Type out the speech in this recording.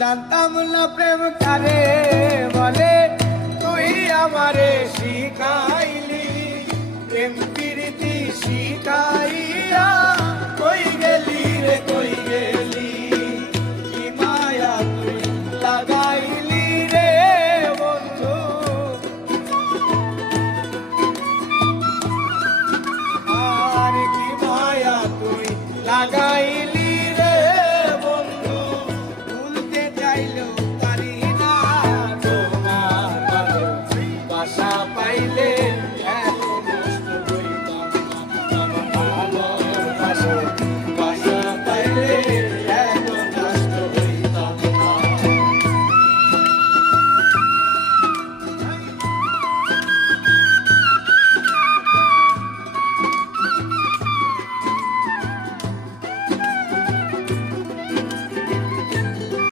জানতাম না প্রেম কারে বলে, তুই আমারে শিখাইলি, প্রেম প্রীতি শিখাইলি।